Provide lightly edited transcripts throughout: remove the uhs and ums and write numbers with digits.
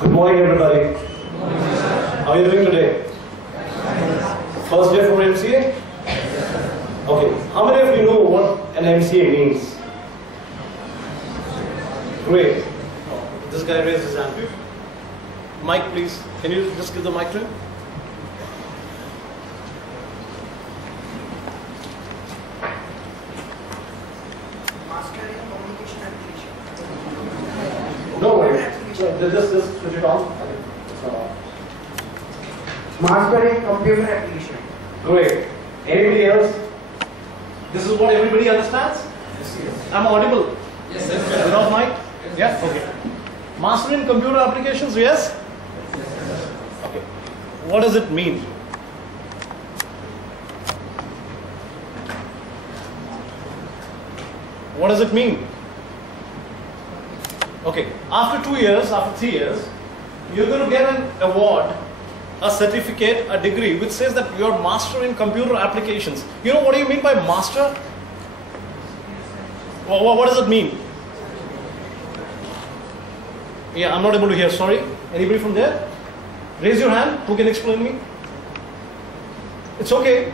Good morning, everybody. How are you doing today? First day for MCA? Okay. How many of you know what an MCA means? Great. This guy raised his hand. Mike, please. Can you just give the mic to him? No worries. Just switch it on. Master in computer application. Great. Anybody else? This is what everybody understands? Yes. I'm audible? Yes. Without mic? Yeah? Okay. Master in computer applications, yes? Okay. What does it mean? What does it mean? Okay, after 2 years, after 3 years, you're going to get an award, a certificate, a degree, which says that you're master in computer applications. You know what do you mean by master? What does it mean? Yeah, I'm not able to hear, sorry. Anybody from there? Raise your hand, who can explain me? It's okay.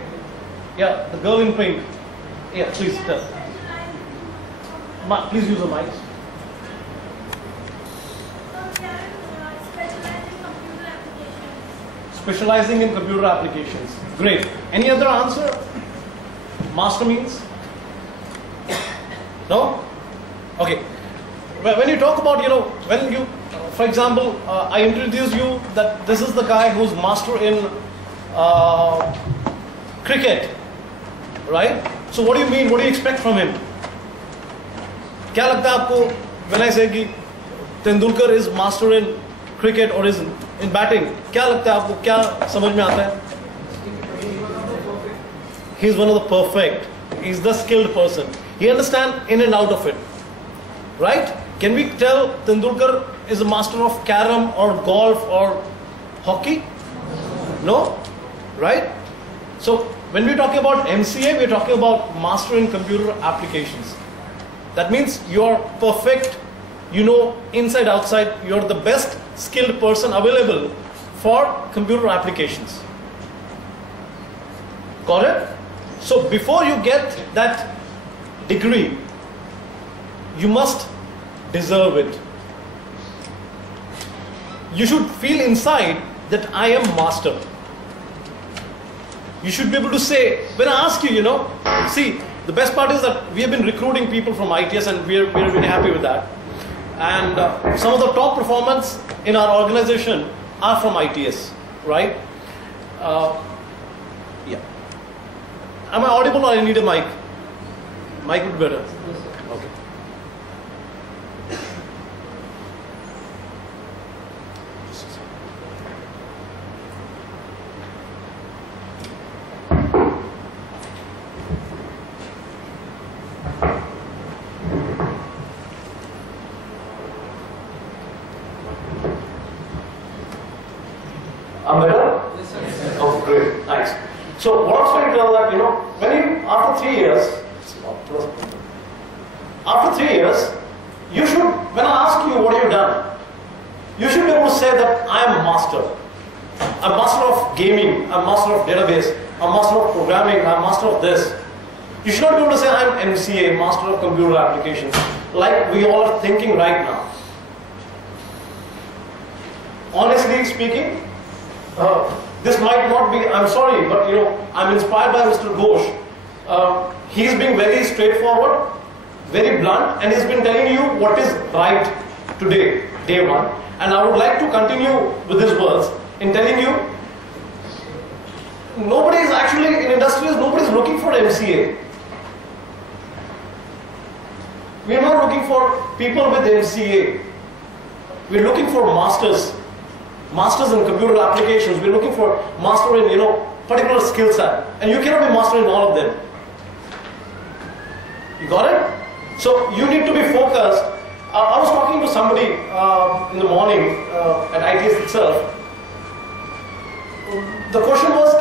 Yeah, the girl in pink. Yeah, please tell. Please use the mic. Specializing in computer applications. Great. Any other answer? Master means? No? Okay. When you talk about, when you, for example, I introduce you that this is the guy who's master in cricket, right? So what do you mean? What do you expect from him? क्या लगता है आपको? When I say कि Tendulkar is master in cricket or is in batting, क्या लगता है आपको? क्या समझ में आता है? He is one of the perfect. He is the skilled person. He understands in and out of it, right? Can we tell Tendulkar is a master of carom or golf or hockey? No, right? So when we're talking about MCA, we're talking about master in computer applications. That means you're perfect, inside, outside, you're the best skilled person available for computer applications. Got it? So before you get that degree, you must deserve it. You should feel inside that I am master. You should be able to say, when I ask you, see, the best part is that we have been recruiting people from ITS and we're really happy with that. And some of the top performers in our organization are from ITS, right? Yeah. Am I audible or I need a mic? Mic would be better. Okay. I'm better? Yes, sir. Oh, great. Thanks. So what I was trying to tell that, when you, after 3 years, you should, when I ask you what you've done, you should be able to say that I am a master. I'm master of gaming, I'm master of database, I'm master of programming, I'm master of this. You should not be able to say I'm MCA, master of computer applications, like we all are thinking right now. Honestly speaking, this might not be, I'm sorry, but I'm inspired by Mr. Ghosh. He's been very straightforward, very blunt, and he's been telling you what is right today, day one. And I would like to continue with his words in telling you, nobody is actually, in industries, nobody is looking for MCA. We are not looking for people with MCA. We are looking for masters. Masters in computer applications. We're looking for master in, particular skill set. And you cannot be master in all of them. You got it? So you need to be focused. I was talking to somebody in the morning at ITS itself. The question was,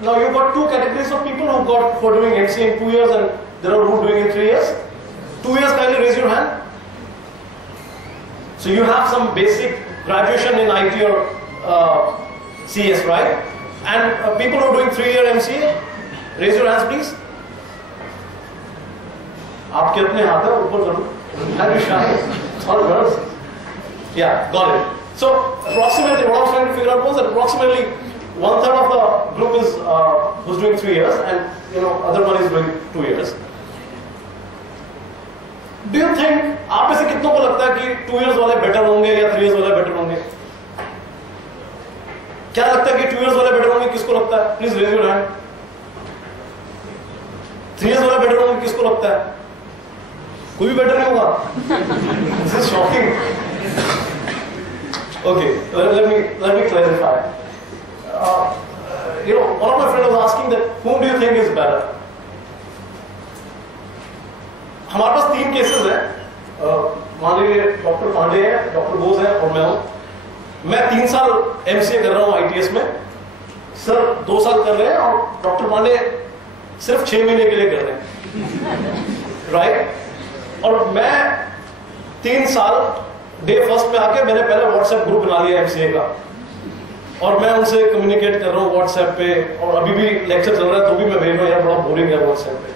now you've got two categories of people who are doing MCA in 2 years and there are who are doing in 3 years. 2 years, kindly raise your hand. So you have some basic graduation in IT or CS, right? And people who are doing 3-year MCA, raise your hands please. आपके अपने हाथ है ऊपर करो. Have you shy? Or girls? Yeah, got it. So approximately what I was trying to figure out was that approximately 1/3 of the group is who's doing 3 years, and other one is doing 2 years. Do you think आप में से कितनों को लगता है कि 2 years वाले better होंगे या 3 years वाले बेटर होंगे? क्या लगता है कि 2 years वाले बेटर होंगे? किसको लगता है? Please raise your hand. 3 years वाले बेटर होंगे? किसको लगता है? कोई भी बेटर नहीं होगा. This is shocking. Okay, let me clarify. One of my friends was asking that whom do you think is better? हमारे पास 3 केसेस हैं. मान लीजिए डॉक्टर पांडे है, डॉक्टर बोस है और मैं हूं. मैं 3 साल MCA कर रहा हूं ITS में. सर 2 साल कर रहे हैं और डॉक्टर पांडे सिर्फ 6 महीने के लिए कर रहे हैं, राइट? और मैं 3 साल डे फर्स्ट में आके मैंने पहले व्हाट्सएप ग्रुप बना लिया MCA का, और मैं उनसे कम्युनिकेट कर रहा हूँ व्हाट्सएप पे, और अभी भी लेक्चर चल रहा है तो भी मैं भेज रहा हूँ यार बड़ा बोरिंग है व्हाट्सएप पे,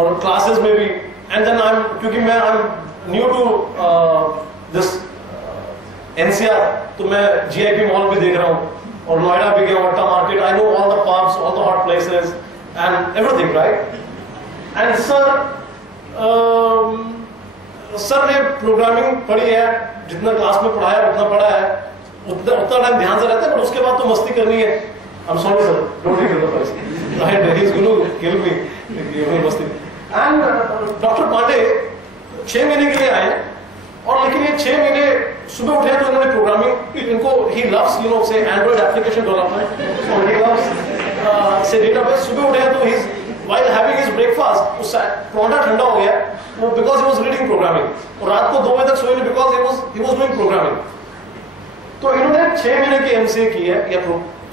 और क्लासेस में भी. एंड देन क्योंकि मैं I am new to this NCR, तो मैं GIP मॉल भी देख रहा हूँ और नोएडा भी गया, Atta market. I know all the pubs, all the hot places and everything, right? And sir ने प्रोग्रामिंग पढ़ी है, जितना क्लास में पढ़ाया उतना पढ़ा है, उतना टाइम ध्यान से रहता है, पर उसके बाद तो मस्ती करनी है. I am sorry sir, don't take the price, right? He is going to kill me मस्ती. एंड डॉक्टर पांडे 6 महीने के लिए आए, और लेकिन ये 6 महीने सुबह उठे तो इन्होंने प्रोग्रामिंग, इनको ही लव्स से एंड्रॉइड एप्लीकेशन डेवलपमेंट, और ही लव्स से डेटाबेस. सुबह उठे तो ही while having his breakfast उस परोंठा ठंडा हो गया, वो because he was reading programming, और रात को 2 बजे तक सोए नहीं because he was doing programming. तो इन्होंने 6 महीने की MCA की है या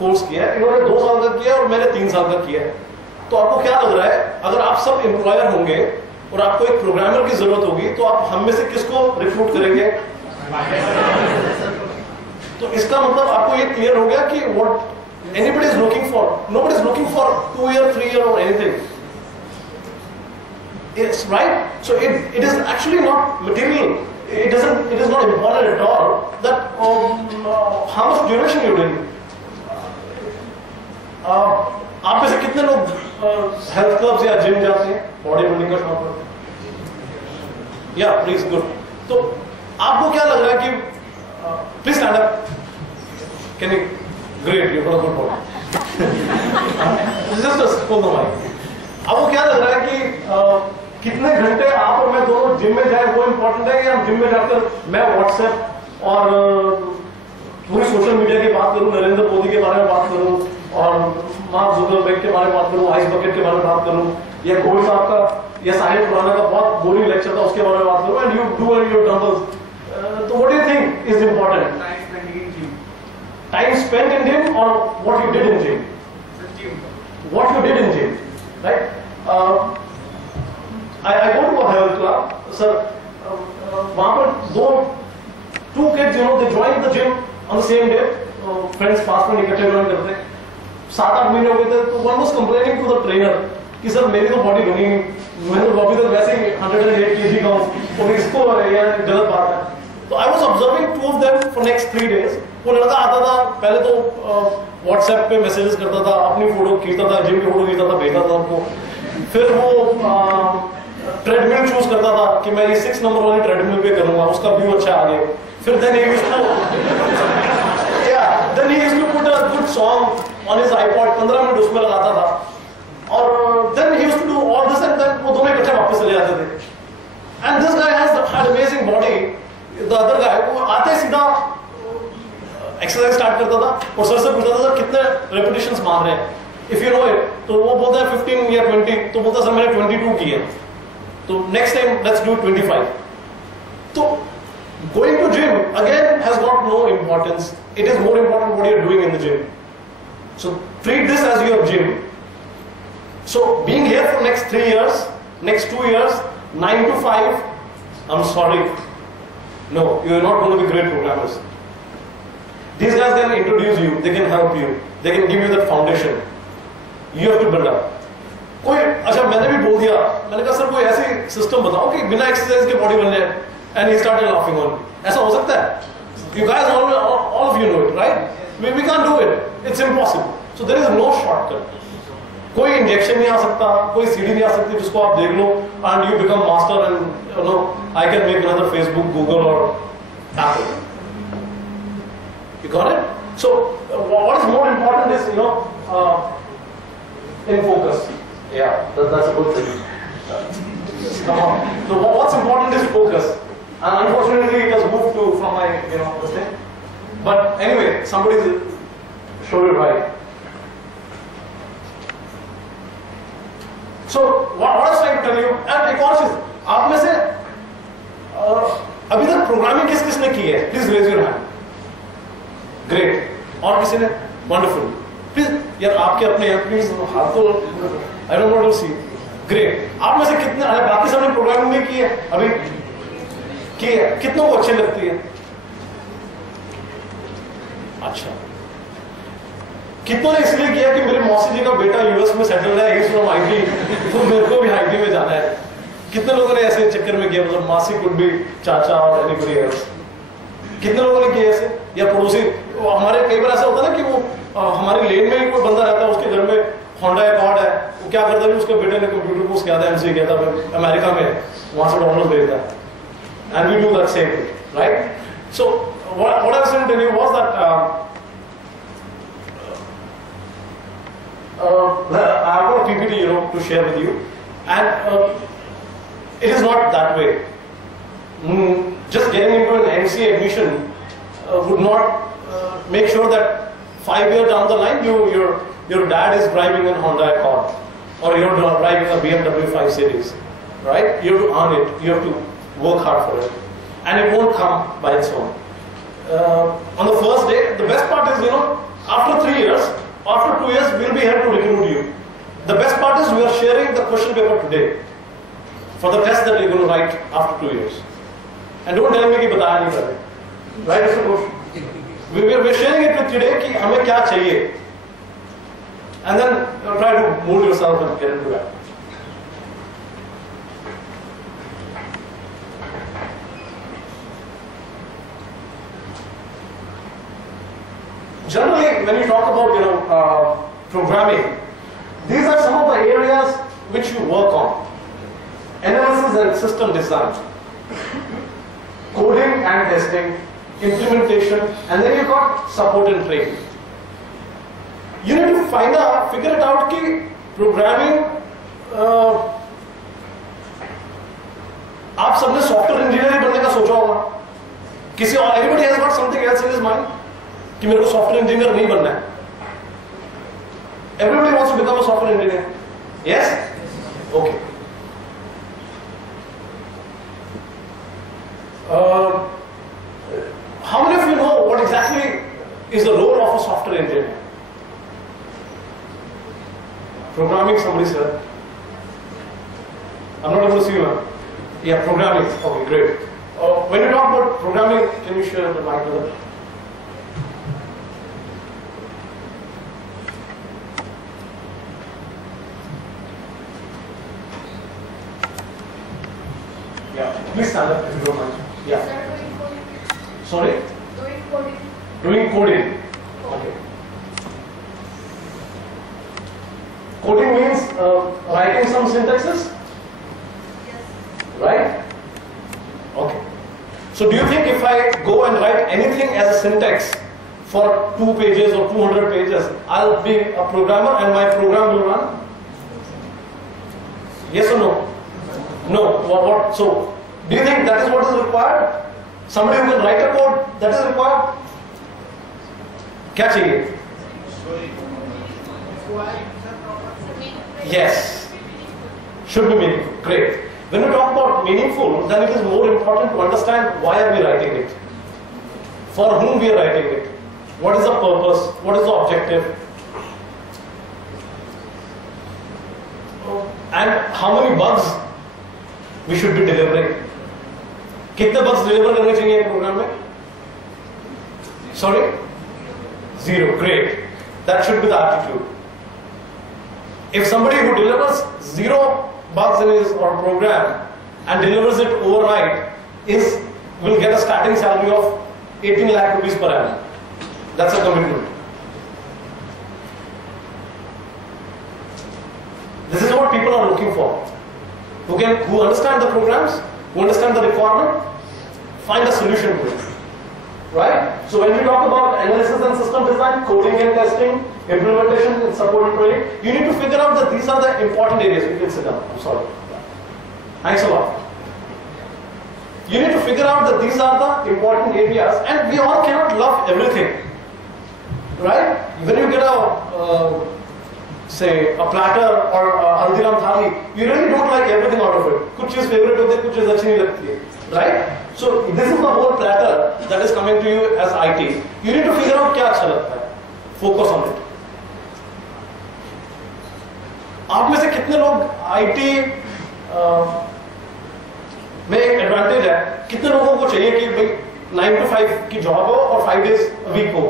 कोर्स किया है, इन्होंने 2 साल का किया और मैंने 3 साल का किया है. तो आपको क्या लग रहा है, अगर आप सब एम्प्लॉयर होंगे और आपको एक प्रोग्रामर की जरूरत होगी तो आप हम में से किसको रिक्रूट करेंगे? तो इसका मतलब आपको ये क्लियर हो गया कि what anybody is looking for, nobody is looking for 2 year, 3 year or anything. It's right. So it is actually not material. It is not important at all that how much duration you doing. आप में से कितने लोग health clubs या gym जाते हैं, body building का शौक है? या प्लीज गुड. तो आपको क्या लग रहा है कि please stand up. Can you? Great, you got good body. Just hold the mic. आपको क्या लग रहा है कि कितने घंटे आप और मैं दोनों जिम में जाए वो इंपॉर्टेंट है, या जिम में जाकर मैं व्हाट्सएप और पूरी सोशल मीडिया की बात करूं, नरेंद्र मोदी के बारे में बात करूं, और मार्क जुकरबर्ग के बारे में बात करूं, आइस बकेट के बारे में बात करूं, या गोविंद साहब का या साहिल खुराना का बहुत बोरिंग लेक्चर था उसके बारे में बात करूं, and you do your dumbbells. तो what do you think is important? Time spent in gym or what you did in gym? What you did in gym, right? I go to a health club, sir. वहाँ पर 2 kids, they joined the gym on the same day. Friends पास में इकट्ठे join करते. 7-8 महीने हो गए थे, तो one was complaining to the trainer कि सर मेरी तो बॉडी बनी नहीं, मैं तो अभी तक वैसे ही 108 kg का हूँ, और इसको यार गलत बात है. तो I was observing 2 of them for next 3 days. वो लड़का आता था, पहले तो व्हाट्सएप पे मैसेजेस करता था, अपनी फोटो खींचता था, जिम की फोटो खींचता था, भेजता था उनको. फिर वो ट्रेडमिल चूज करता था कि मैं ये 6 नंबर वाली ट्रेडमिल पे करूंगा, उसका व्यू अच्छा आ गया. फिर then he used to put a good song on his iPod, 15 minute उसमें लगाता था, और then he used to do all this, and then वो दोनों इकट्ठे वापस चले जाते थे. And this guy had amazing body. The other guy वो आते सीधा एक्सरसाइज स्टार्ट करता था और सर से पूछता था सर कितने रेपिटेशंस मार रहे हैं, इफ यू नो इट. तो वो बोलता है 15 या 20, तो बोलता सर मैंने 22 किए, तो नेक्स्ट टाइम लेट्स डू 25. तो going to gym again has got no importance. It is more important what you are doing in the gym. So treat this as your gym. So being here for next 3 years, next 2 years, 9 to 5, I'm sorry, no, you are not going to be great programmers. These guys can introduce you, they can help you, they can give you the foundation. You have to build up. कोई अच्छा मैंने भी बोल दिया, मैंने कहा sir कोई ऐसी सिस्टम बताओ कि बिना एक्सरसाइज के बॉडी बन जाए, and he started laughing on me. ऐसा हो सकता है? You guys all of you know it, right? We can't do it. It's impossible. So there is no shortcut. कोई इंजेक्शन नहीं आ सकता, कोई सीढ़ी नहीं आ सकती जिसको आप देख लो and you become master and you know I can make another Facebook, Google or Apple. You got it? So what is more important is in focus. Yeah, that's a good thing. Come on. So what's important is focus. And unfortunately, it has moved from my this thing. But anyway, somebody showed it right. So what I was trying to tell you, and एक और चीज, आप में से अभी तक programming किसने की है? Please raise your hand. Great. और किसी ने? Wonderful. Please, यार आपके अपने प्लीज हाथ तो I don't want to see. Great. आप में से कितने बाकी सबने प्रोग्रामिंग नहीं की है अभी? की है? कितनों को अच्छी लगती है? अच्छा. कितनों ने इसलिए किया कि मेरे मौसी जी का बेटा यूएस में सेटल है, इज फ्रॉम आईटी, तो मेरे को भी आईटी में जाना है. कितने लोगों ने ऐसे चक्कर में किया, मतलब मासी कुड भी चाचा और एनीबडी एल्स. कितने लोगों ने किया ऐसे? या पड़ोसी हमारे कई बार ऐसा होता है ना कि वो हमारे लेन में ही कोई बंदा रहता है, उसके घर में होंडा अकॉर्ड है, वो क्या करता है, उसके बेटे ने कंप्यूटर कोर्स किया था, एमसीए किया था अमेरिका में, वहां से डॉलर भेजता है. And we do that same thing, right? So what I was telling you was that I have got a PPT, to share with you, and it is not that way. Just getting into an MCA admission would not make sure that 5 years down the line your dad is driving a Honda Accord or you're driving a BMW 5 Series, right? You have to earn it. You have to work hard for it, and it won't come by its own. On the first day, the best part is after 3 years. After 2 years, we'll be here to recruit you. The best part is we are sharing the question paper today for the test that you're going to write after 2 years. And don't tell me कि बताया नहीं कर रहे. Right, Mr. Ghosh? We're sharing it with today कि हमें क्या चाहिए. And then try to mold yourself and get into that. Generally, when you talk about programming, these are some of the areas which you work on: analysis and system design, coding and testing, implementation, and then you got support and training. You need to figure it out कि programming आप सबने software engineer बनने का सोचा होगा. किसी और everybody has got something else in his mind कि मेरे को सॉफ्टवेयर इंजीनियर नहीं बनना है. Everybody wants to become a software engineer. Yes? Okay. How many of you know what exactly is the role of a software engineer? Programming, somebody said. I'm not able to see you now. Yeah, programming. Okay, great. When you talk about programming, can you share the mic with us? Please stand up if you don't mind. Yeah. Sorry? Doing coding. Doing coding. Okay. Coding means writing some syntaxes? Yes. Right? Okay. So do you think if I go and write anything as a syntax for 2 pages or 200 pages, I'll be a programmer and my program will run? Yes or no? No. What? So, do you think that is what is required? Somebody who can write a code, that is required? क्या चाहिए? Yes. Should be meaningful. Great. When we talk about meaningful, then it is more important to understand why are we writing it? For whom we are writing it? What is the purpose? What is the objective? And how many bugs we should be delivering? कितने bugs deliver करने चाहिए programme में? Sorry? Zero. Great. That should be the attitude. If somebody who delivers 0 bugs in his or program and delivers it overnight will get a starting salary of 18 lakh rupees per annum. That's a commitment. This is what people are looking for. Who understand the programs, who understand the requirement, find a solution to it. Right? So when we talk about analysis and system design, coding and testing, implementation and support and training, you need to figure out that these are the important areas. You can sit down. I'm sorry. Thanks a lot. You need to figure out that these are the important areas, and we all cannot love everything. Right? When you get say a platter or a Haldiram thali, you really don't like everything out of it. Kuch cheez favorite hote, kuch cheez achhi nahi lagti hai. Right? So this is the whole platter that is coming to you as IT. You need to figure out kya acha lagta hai. Focus on it. आप में से कितने लोग IT में एक advantage है, कितने लोगों को चाहिए कि भाई 9 to 5 की जॉब हो और 5 days a week हो?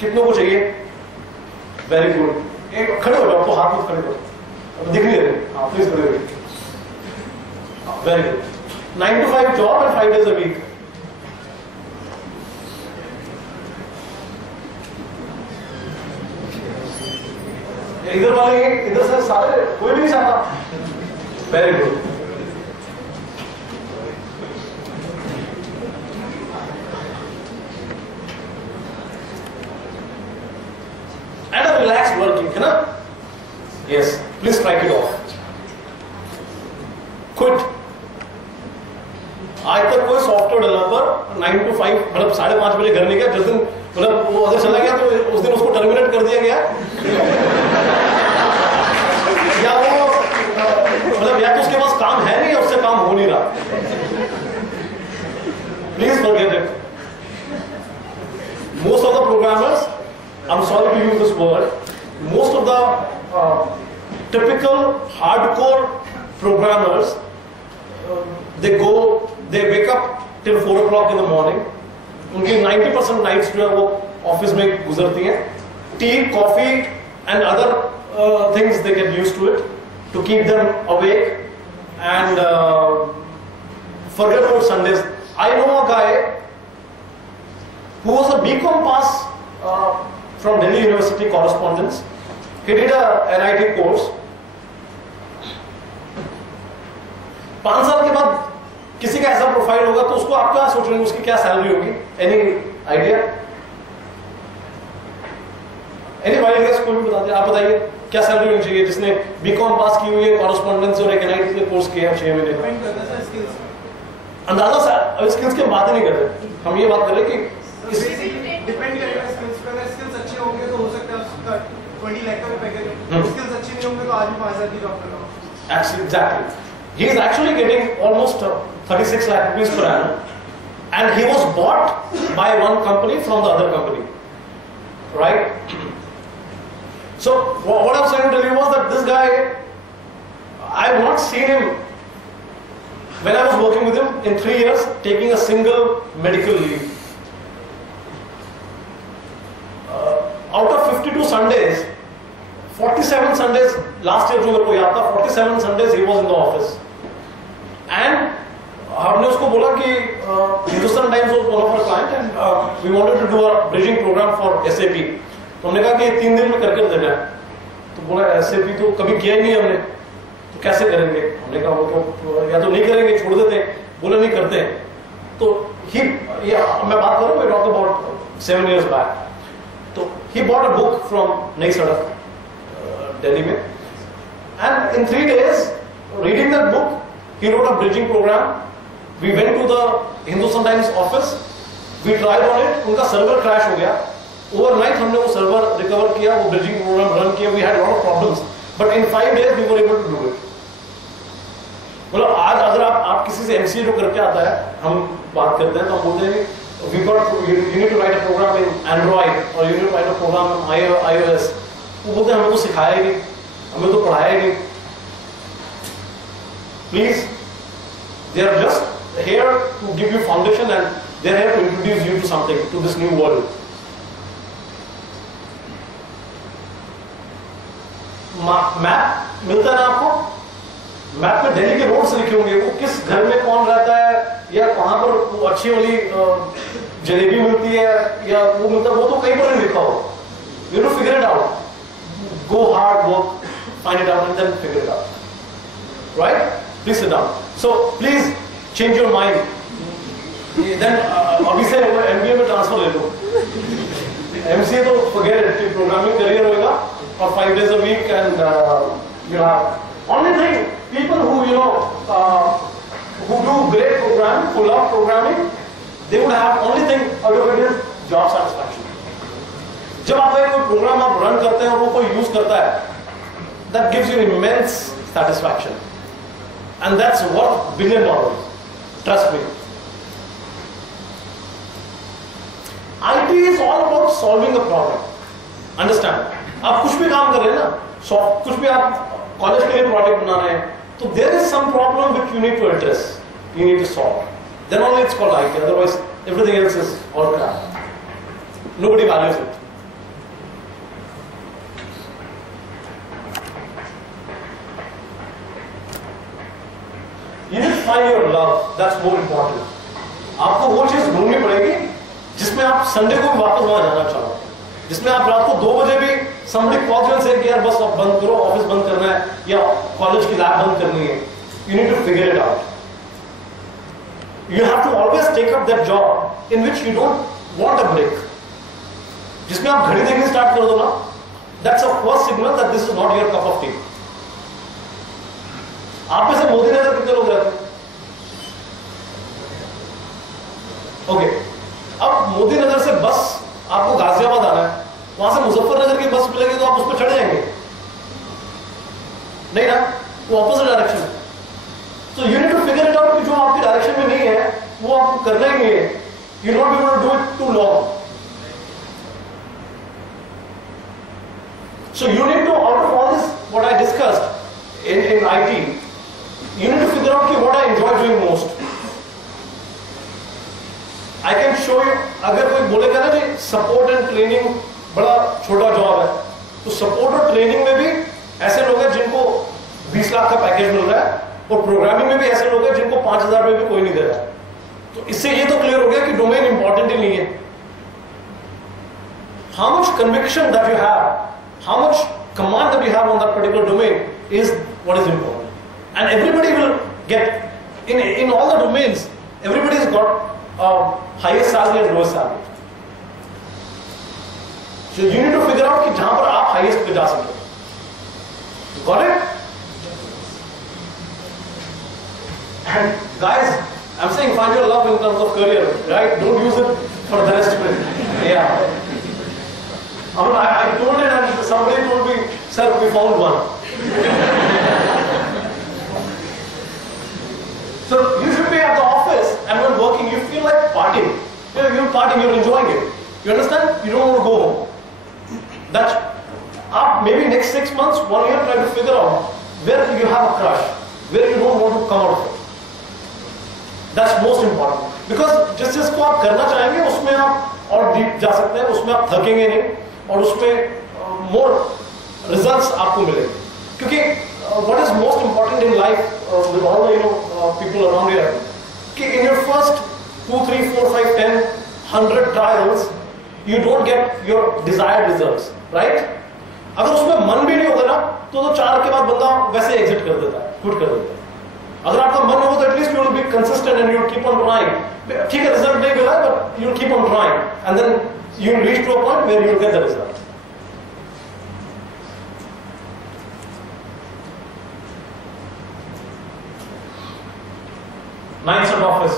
कितनों को चाहिए? Very good. एक खड़े हो जाओ, तो हाथ मत खड़े करो, दिख नहीं रहे. हाँ, प्लीज खड़े हो. Very good. 9 to 5 job and 5 days a week. इधर वाले इधर से सारे कोई भी नहीं चाहता. Very good. And a relaxed working, है ना? Yes. Please strike it off. Quit. आज तक कोई सॉफ्टवेयर डेवलपर 9 to 5 मतलब 5:30 बजे घर नहीं गया. जिस दिन मतलब वो अगर चला गया तो उस दिन उसको टर्मिनेट कर दिया गया, या वो मतलब या तो उसके पास काम है नहीं या उससे काम हो नहीं रहा. Please forget it. Most of the programmers, I'm sorry to use this word, most of the typical hardcore programmers, they wake up till 4 o'clock in the morning. उनकी 90% nights जो है वो ऑफिस में गुजरती हैं. Tea, coffee and other things they get used to it to keep them awake and forget about Sundays. I know a guy who was a BCom pass from Delhi University correspondence. He did a NIT course. 5 साल के बाद किसी का ऐसा profile होगा तो उसको आप क्या सोच रहे हैं, उसकी क्या सैलरी होगी? Any idea? Any wild guess? कोई भी बताते हैं, आप बताइए क्या सैलरी होनी चाहिए जिसने बीकॉम पास की हुई है, कॉरेस्पॉन्डेंस और एक NIT में कोर्स किया है 6 महीने का? अंदाजा स्किल्स की बात ही नहीं कर रहे हम, ये बात कर रहे कि डिपेंड करेगा स्किल्स पे. अगर स्किल्स अच्छे होंगे तो हो सकता है उसका 20 लाख का पैकेज. स्किल्स अच्छे नहीं होंगे तो आज भी 5,000 की जॉब करना. Exactly. He is actually getting almost 36 lakh rupees per annum, and he was bought by one company from the other company, right? So what I'm saying to you was that this guy, I have not seen him when I was working with him in 3 years taking a single medical leave. Out of 52 Sundays, 47 Sundays last year जो मेरे को याद था, 47 Sundays he was in the office. And हमने उसको बोला कि Hindustan Times was one of our client and we wanted to do a bridging program for SAP. तो हमने कहा कि 3 दिन में करके देना है. तो बोला SAP तो कभी किया ही नहीं हमने, तो कैसे करेंगे? हमने कहा वो तो या तो नहीं करेंगे, छोड़ देते हैं. बोले नहीं करते हैं. तो मैं बात करूँ, we talk about 7 years back. तो he bought a book from नई सड़क Delhi में, and in 3 days reading that book he wrote a bridging program. We went to the Hindustan Times office, we tried on it, उनका server crash हो गया. Overnight हमने वो server recover किया, वो bridging program रन किया. We had a lot of problems, but in 5 days we were able to do it. मतलब आज अगर आप किसी से MCA जो करके आता है, हम बात करते हैं तो हम बोलते हैं you need to write a program in Android or you need to write a program in iOS. वो बोलते हैं हमें तो सिखाया ही नहीं, हमें तो पढ़ाया ही नहीं. Please, they are just here to give you foundation and they are here to introduce you to something, to this new world. Map मिलता है ना आपको, मैप में दिल्ली के रोड्स लिखे होंगे, वो किस घर में कौन रहता है, या कहां पर वो अच्छी वाली जलेबी मिलती है या वो मिलता है, वो तो कहीं पर नहीं लिखा हो. You know, figure it out. Go hard, work, find it out, and then figure it out. Right? Please sit down. So please change your mind. Then अभी से MBA में ट्रांसफर ले लो. MCA तो forget it. Programming career होगा और 5 days a week and you have only thing, people who who do great programming, who love programming, they would have only thing out of it is job satisfaction. जब आप कोई programme आप run करते हैं और वो कोई यूज करता है, that gives you immense satisfaction, and that's worth $1 billion. Trust me. IT is all about solving a problem. Understand? आप कुछ भी काम कर रहे हैं ना, कुछ भी आप कॉलेज के लिए प्रोजेक्ट बना रहे हैं, तो there is some problem which you need to address, you need to solve. Then only it's called IT. Otherwise, everything else is all crap. Nobody values it. You need to find your love. That's more important. आपको वो चीज ढूंढनी पड़ेगी जिसमें आप Sunday को भी वापस वहां जाना चाहो, जिसमें आप रात को 2 बजे भी somebody calls you and say कि यार बस अब बंद करो, ऑफिस बंद करना है या कॉलेज की लैब बंद करनी है. You need to figure it out. You have to always take up that job in which you don't want a break. जिसमें आप घड़ी देखनी स्टार्ट कर दो ना, that's a first signal that this is not your cup of tea. आप में से मोदी नगर कितने लोग रहते हैं? ओके, अब मोदी नगर से बस आपको गाजियाबाद आना है, वहां से मुजफ्फरनगर की बस मिलेगी तो आप उस पर चढ़ जाएंगे? नहीं ना, वो ऑपोजिट डायरेक्शन है. So you need to figure it out कि जो आपकी डायरेक्शन में नहीं है वो आपको करना ही नहीं है. You not be able to do it too long. So you need to, out of all this, what I discussed in IT, you need to figure out what I enjoy doing most. I can show you, अगर कोई बोलेगा ना जी support and training बड़ा छोटा job है, तो support और training में भी ऐसे लोग हैं जिनको 20 लाख का पैकेज मिल रहा है, और प्रोग्रामिंग में भी ऐसे लोग हैं जिनको 5,000 रुपए भी कोई नहीं दे रहा. तो इससे ये तो क्लियर हो गया कि डोमेन इंपॉर्टेंट ही नहीं है. How much conviction that you have, how much command that you have on that particular domain is what is important. And everybody will get, in all the domains, everybody's got highest salary and lowest salary. So you need to figure out कि जहां पर आप highest पे जा सके. Got it? And guys, I'm saying find your love in terms of career, right? Don't use it for the rest of it. Yeah. I told it and somebody told me, sir, we found one. So you should be at the office and when working, you feel like partying. You're partying, you're enjoying it. You understand? You don't want to go home. That's maybe next 6 months, 1 year, try to figure out where you have a crush, where you don't want to come out of it. That's most important. Because जिस चीज को आप करना चाहेंगे उसमें आप और deep जा सकते हैं, उसमें आप थकेंगे नहीं और उसमें मोर रिजल्ट्स आपको मिलेंगे. क्योंकि what is most important in life with all the people around here, कि in your first 2, 3, 4, 5, 10, 100 trials, you don't get your desired results, right? अगर उसमें मन भी नहीं होगा ना, तो 4 के बाद बंदा वैसे एग्जिट कर देता है, क्विट कर देता है. अगर आपका मन होगा तो at least you will be consistent and you will keep on trying. ठीक है, रिजल्ट नहीं मिला but you will keep on trying and then you will reach to a point where you will get the result. Mindset office.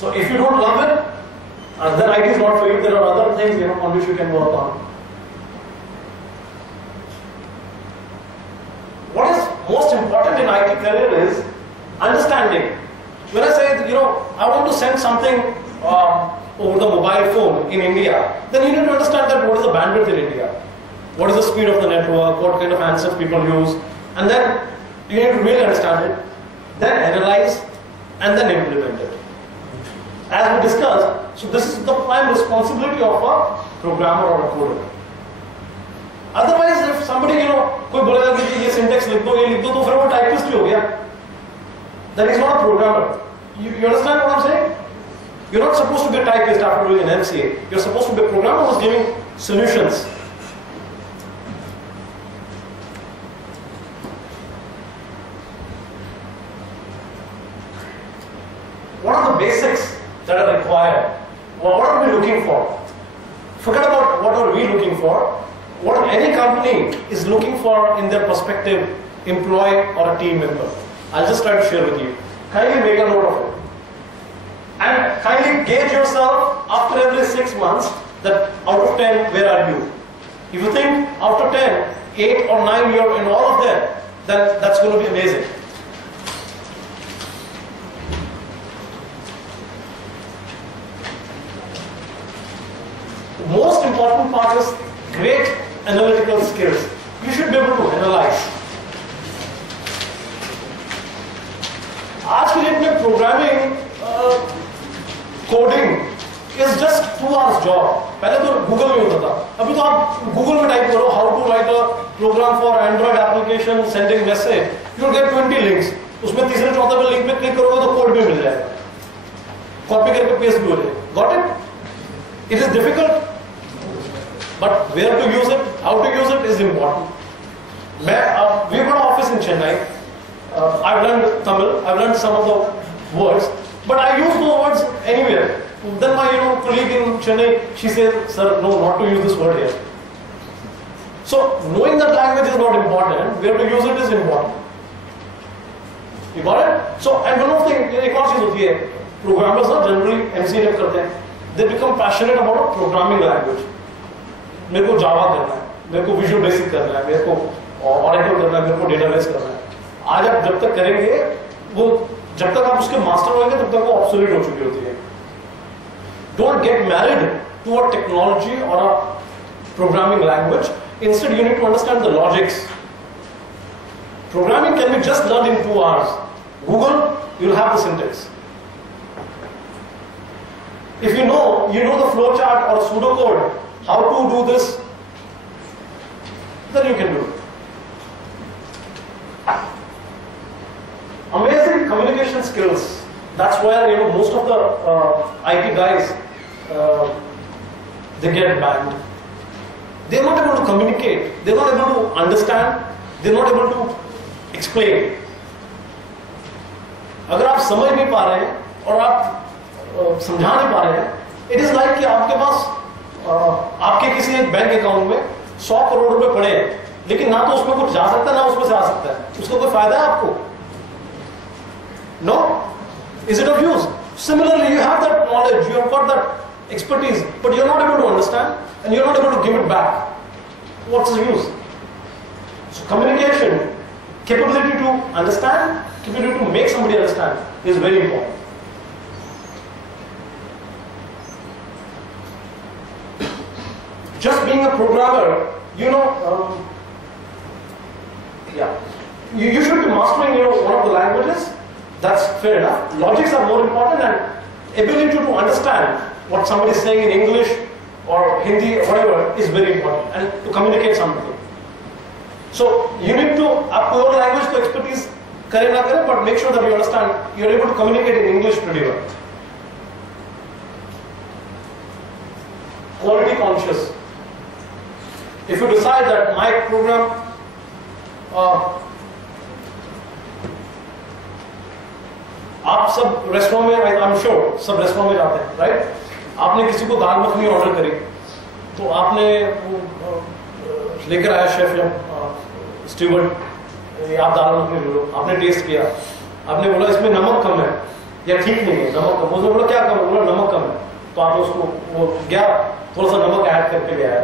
So if you don't love it, then IT is not for you. There are other things on which you can work on. What is most important in IT career is understanding. When I say I want to send something over the mobile phone in India, then you need to understand that what is the bandwidth in India, what is the speed of the network, what kind of handsets people use, and then you need to really understand it, then analyze, and then implement it. As we discussed, so this is the prime responsibility of a programmer or a coder. Otherwise, if if somebody, कोई बोलेगा कि ये syntax लिख दो, ये लिख दो, तो फिर वो typist ही हो गया. Then he's not a programmer. You understand what I'm saying? You're not supposed to be a typist after doing an MCA. You're supposed to be a programmer who's giving solutions. What are the basics that are required? What are we looking for? Forget about what are we looking for. What any company is looking for in their prospective employee or a team member. I'll just try to share with you. Kindly make a note of it. And kindly gauge yourself after every 6 months that out of 10, where are you? If you think after 10, 8 or 9 you're in all of them, then that's going to be amazing. The most important part is great analytical skills. You should be able to analyze. आज की date में programming coding is just 2 hours job. पहले तो Google में होता था, अभी तो आप गूगल में टाइप करो how to write a program for Android application sending message, you will get 20 links. उसमें तीसरे चौथे पे लिंक पे क्लिक करोगे तो कोड भी मिल जाएगा, कॉपी करके पेस्ट भी हो जाएगा. Got it? It is difficult, but where to use it, how to use it is important. We got office in Chennai. I've learned Tamil, I've learned some of the words, but I use those words anywhere. Then my colleague in Chennai, she says, sir, no, not to use this word here. So knowing that language is not important, where to use it is important. You got it? So, and one more thing, एक और चीज होती है, programmers ना generally MCA करते हैं, they become passionate about a programming language. मेरे को Java करना है, मेरे को Visual Basic करना है, मेरे को Oracle करना है, मेरे को Database करना है. आज आप जब तक करेंगे, वो जब तक आप उसके मास्टर होंगे तब तक वो ऑब्सोलीट हो चुकी होती है. Don't get married to a technology or a programming language. Instead, you need to understand the logics. Programming can be just learned in 2 hours. Google, you'll have the syntax. If you know the flowchart or pseudocode, how to do this, then you can do it. Amazing communication skills. That's where most of the IT guys they get banned. They're not able to communicate. They're not able to understand. They're not able to explain. अगर आप समझ नहीं पा रहे हैं और आप समझा नहीं पा रहे हैं, it is like कि आपके पास आपके किसी एक बैंक अकाउंट में 100 करोड़ रुपए पड़े हैं, लेकिन ना तो उसमें कुछ जा सकता है ना उसमें से आ सकता है. उसका कोई फायदा है आपको? No? Is it of use? Similarly, you have that knowledge, you have got that expertise, but you're not able to understand and you're not able to give it back. What's the use? So communication, capability to understand, capability to make somebody understand is very important. Just being a programmer, you should be mastering one of the languages. That's fair enough. Logics are more important, and ability to understand what somebody is saying in English or Hindi or whatever is very important, and to communicate something. So you need to up your language to expertise kare na kare, but make sure that you understand, you're able to communicate in English pretty well. Quality conscious. If you decide that my program आप सब restaurant में, I am sure सब restaurant में जाते हैं, right? आपने किसी को दाल मखनी ऑर्डर करी, तो आपने लेकर आया शेफ या स्टीवर्ड, आप दाल मखनी ले लो, आपने टेस्ट किया, आपने बोला इसमें नमक कम है या ठीक नहीं है, नमक कम. उसने बोला क्या कम है? बोला नमक कम है. तो आपने उसको वो गया थोड़ा सा नमक ऐड करके ले आया,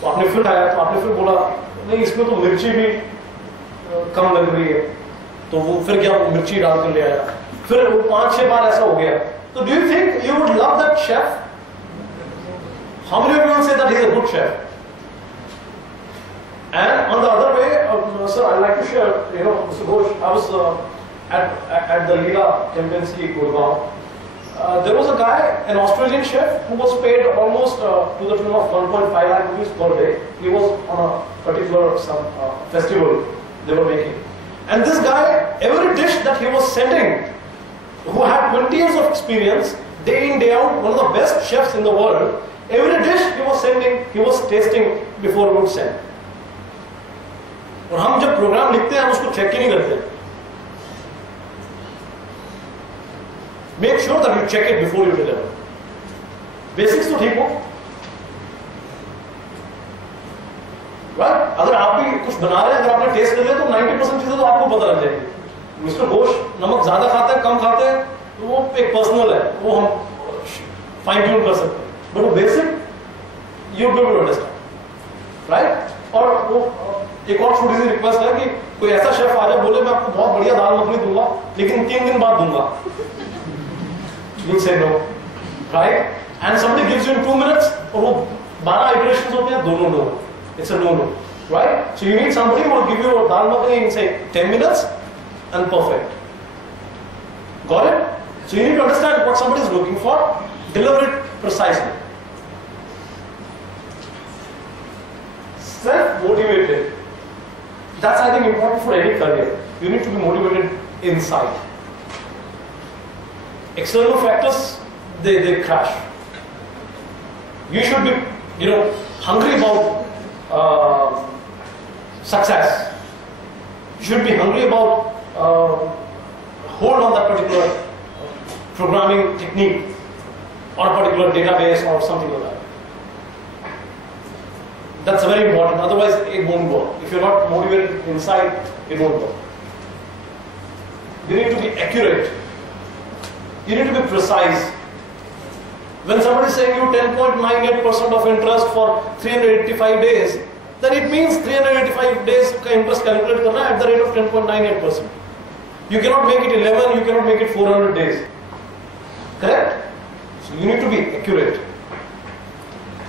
तो आपने फिर आया, तो आपने फिर बोला नहीं इसमें तो मिर्ची भी कम लग रही है, तो वो फिर क्या मिर्ची डाल कर ले आया. फिर वो 5-6 बार ऐसा हो गया. तो do you think you would love that chef? How many of you say that he is a good chef? And on the other way, sir, I'd like to share, Mr. Ghosh, I was at the Leela Championship Gurgaon. there was a guy, an Australian chef, who was paid almost to the tune of 1.5 lakh rupees per day. He was on a particular festival they were making. And this guy, every dish that he was sending, who had 20 years of experience, day in, day out, one of the best chefs in the world, every dish he was sending, he was tasting before he would send. और हम जब programme लिखते हैं हम उसको check ही नहीं करते. Make sure that you check it before you deliver. Basics तो ठीक हो, right? अगर आप भी कुछ बना रहे हैं, अगर आपने टेस्ट कर लिया तो 90% चीजें तो आपको पता लग जाएगी. मिस्टर घोष नमक ज्यादा खाते हैं, कम खाते हैं, तो वो एक पर्सनल है, वो हम फाइन ट्यून कर सकते हैं. बट वो basic you be able to understand, right? और वो एक और छोटी सी रिक्वेस्ट है कि कोई ऐसा शेफ आ जाए, बोले मैं आपको बहुत बढ़िया दाल मखनी दूंगा, लेकिन 3 दिन बाद दूंगा. You'll say no, right? And somebody gives you in 2 minutes, और वो 12 iterations होते हैं, दोनों no. It's a no-no, right? So you need somebody who will give you a dal makhani in say 10 minutes and perfect. Got it? So you need to understand what somebody is looking for, deliver it precisely. Self-motivated. That's, I think, important for any career. You need to be motivated inside. External factors, they crash. You should be, hungry about success. You should be hungry about hold on that particular programming technique or a particular database or something like that. That's very important. Otherwise, it won't work. If you're not motivated inside, it won't work. You need to be accurate. You need to be precise. When somebody is saying you 10.98% of interest for 385 days, then it means 385 days का interest calculate करना है at the rate of 10.98%. You cannot make it 11, you cannot make it 400 days. Correct? So you need to be accurate.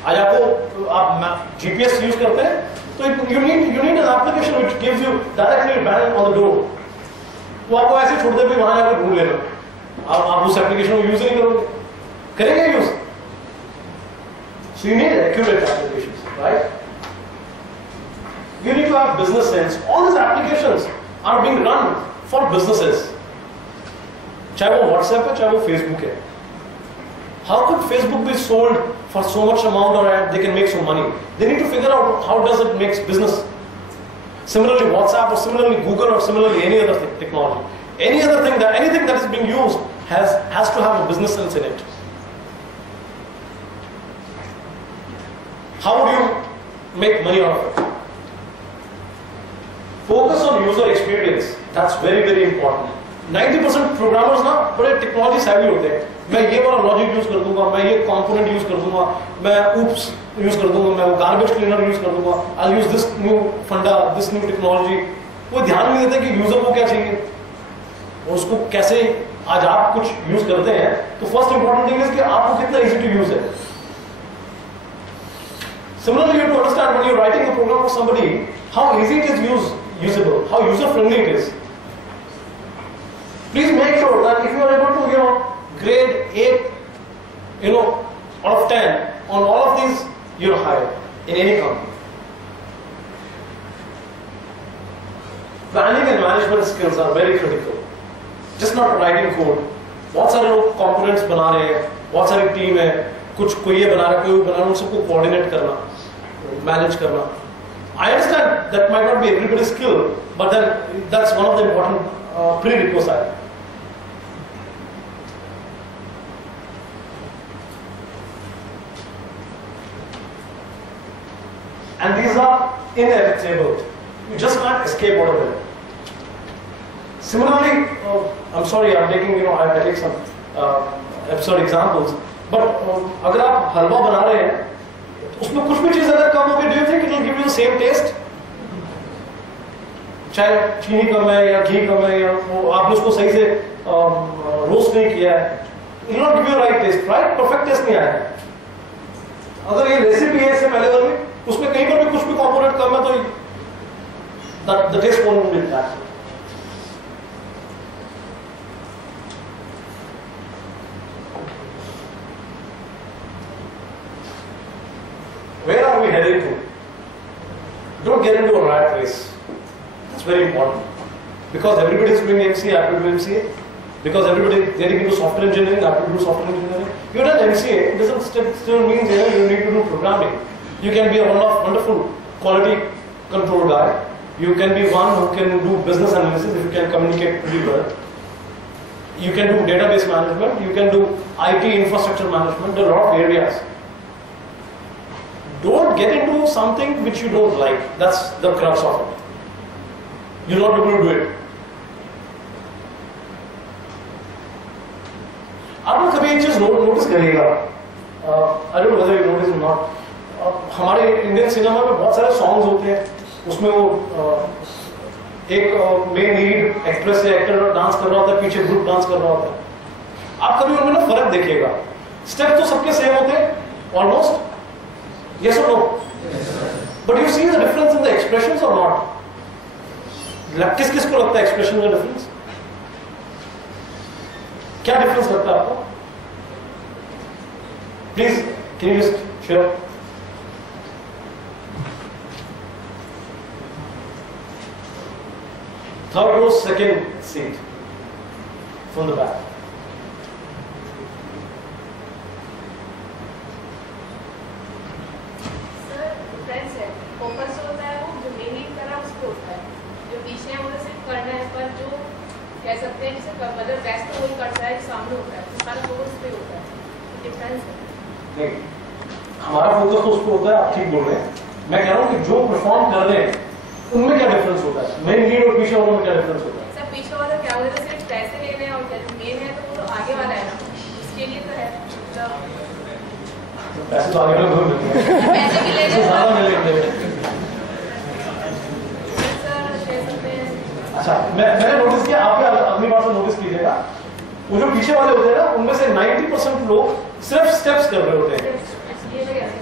आज आपको आप GPS use करते हैं, तो you need an application which gives you directly bang on the door. वो आपको ऐसे छोड़ दे भी वहाँ जाकर ढूंढ लेना. आप उस एप्लीकेशन को यूज नहीं करोगे, करेंगे use. So you need accurate applications, right? You need to have business sense. All these applications are being run for businesses. चाहे वो WhatsApp है, चाहे वो Facebook है. How could Facebook be sold for so much amount or they can make some money? They need to figure out how does it make business. Similarly WhatsApp or similarly Google or similarly any other technology. Anything that is being used has to have a business sense in it. How do you make money out of it? Focus on user experience. That's very, very important. 90% programmers ना बड़े technology savvy होते हैं. मैं ये वाला logic use कर दूंगा, मैं ये कंपोनेंट यूज कर दूंगा, मैं oops यूज कर दूंगा, मैं वो गार्बेज क्लीनर यूज कर दूंगा, I'll use this new फंडा, this new technology. वो ध्यान नहीं देते कि यूजर को क्या चाहिए और उसको कैसे. आज आप कुछ यूज करते हैं तो फर्स्ट इंपॉर्टेंट थिंग इज कि आपको कितना इजी टू यूज है. Similarly, you have to understand when you're writing a program for somebody, how easy it is usable, how user-friendly it is. Please make sure that if you are able to, grade 8, out of 10 on all of these, you're hired in any company. Planning and management skills are very critical. Just not writing code. बहुत सारे लोग components बना रहे हैं, बहुत सारी team है, कुछ कोई ये बना रहा है, कोई वो बना रहा है, उन सबको coordinate करना, manage करना. I understand that might not be everybody's skill, but then that's one of the important prerequisites. And these are inevitable. You just can't escape out of them. Similarly, I'm sorry, I'm taking, I take some absurd examples, but अगर आप हलवा बना रहे हैं, उसमें कुछ भी चीज अगर कम होगी, do you think it will give you the same taste? चाहे चीनी कम है या घी कम है या आपने उसको सही से रोस्ट नहीं किया है, it will not give you the right taste, right? Perfect taste नहीं आया. अगर ये रेसिपी है इससे पहले वाली, उसमें कहीं पर भी कुछ भी कंपोनेंट कम है तो the taste won't be that. we heading to? Don't get into a rat race. That's very important. Because everybody is doing MCA, I have to do MCA. Because everybody is getting into software engineering, I have to do software engineering. You've done MCA, it doesn't still mean you need to do programming. You can be a wonderful quality control guy. You can be one who can do business analysis if you can communicate pretty well. You can do database management, you can do IT infrastructure management, there are a lot of areas. Don't get into something which you don't like. That's the crux of it. You'll not be able to do it. आप लोग कभी एक चीज notice करिएगा, I don't know whether you notice और not, हमारे Indian cinema में बहुत सारे सॉन्ग्स होते हैं, उसमें वो एक मेन लीड एक्ट्रेस या एक्टर डांस कर रहा होता है, पीछे ग्रुप डांस कर रहा होता है. आप कभी उनमें ना फर्क देखिएगा, स्टेप तो सबके सेम होते हैं almost, yes or no? But you see the difference in the expressions or not? किस किस को लगता है एक्सप्रेशन में डिफरेंस? क्या डिफरेंस लगता है आपको? Please can you just share? Third row, second seat from the back. Sir difference है, फोकस जो होता है वो जो मेन लीड कर रहा है उस पे होता है, जो पीछे है वो सिर्फ करना है, पर जो कह सकते हैं जिसे मतलब बेस्ट तो वही करता है जो सामने होता है, तो सारा फोकस उस पे होता है. डिफरेंस है. नहीं, हमारा फोकस तो उस पे होता है, आप ठीक बोल रहे हैं. मैं कह रहा हूँ कि जो परफॉर्म कर रहे हैं उनमें क्या डिफरेंस होता है, मेन लीड और पीछे वालों में क्या डिफरेंस होता है? सर पीछे वाला क्या होता है, सिर्फ पैसे लेने हैं और मेन है तो वो तो आगे वाला है ना, उसके लिए तो है पैसे तो आगे वाले मिलते हैं, पैसे भी लेने ज्यादा मिलेंगे. सर कह सकते हैं. अच्छा, मैंने नोटिस किया, आप अगली बार से नोटिस कीजिएगा, वो जो पीछे वाले होते हैं ना, उनमें से 90% लोग सिर्फ स्टेप्स कर रहे होते हैं,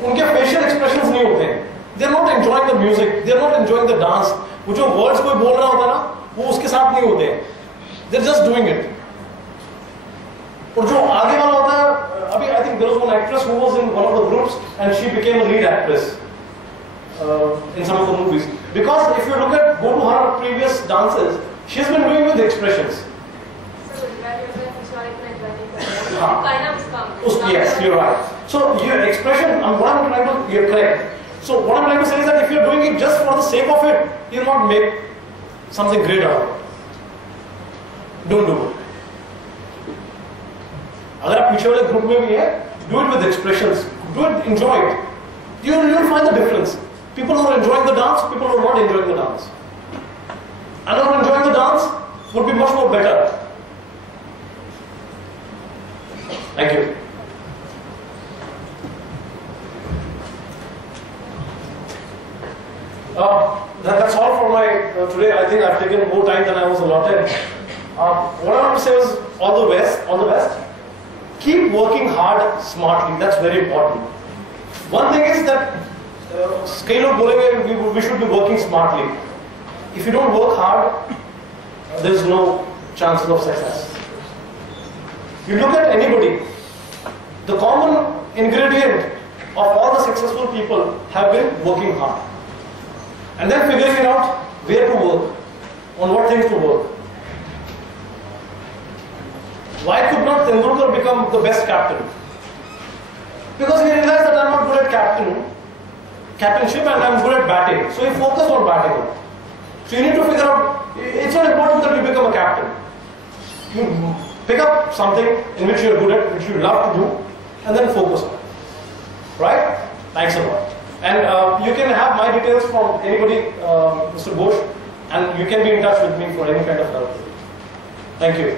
उनके फेशियल एक्सप्रेशंस नहीं होते हैं. They are not enjoying the music, they are not enjoying the dance. वो जो वर्ड्स कोई बोल रहा होता है ना, वो उसके साथ नहीं होते हैं. They are just doing it. और जो आगे वाला होता है, अभी I think there was one actress who was in one of the groups and she became a lead actress in some of the movies. Because if you go to her previous dances, she's been doing with expressions. Yes, you're right. So your expression, you're correct. So what I'm trying to say is that if you're doing it just for the sake of it, you'll not make something great out of it. Don't do it. अगर आप पीछे वाले group में भी है, do it with expressions. Do it, enjoy it. You'll find the difference. People who are enjoying the dance, people who are not enjoying the dance. And not enjoying the dance would be much more better. Thank you. That's all for my today. I think I've taken more time than I was allotted. What I want to say is all the best. Keep working hard smartly. That's very important. One thing is that कई लोग बोलेंगे we should be working smartly. If you don't work hard, there is no chances of success. You look at anybody, the common ingredient of all the successful people have been working hard. And then figuring out where to work, on what things to work. Why could not Tendulkar become the best captain? Because he realized that I'm not good at captainship and I'm good at batting. So he focused on batting. So you need to figure out, it's not important that you become a captain. You pick up something in which you're good at, which you love to do, and then focus on it. Right? Thanks a lot. And you can have my details from anybody, Mr. Ghosh, and you can be in touch with me for any kind of help. Thank you.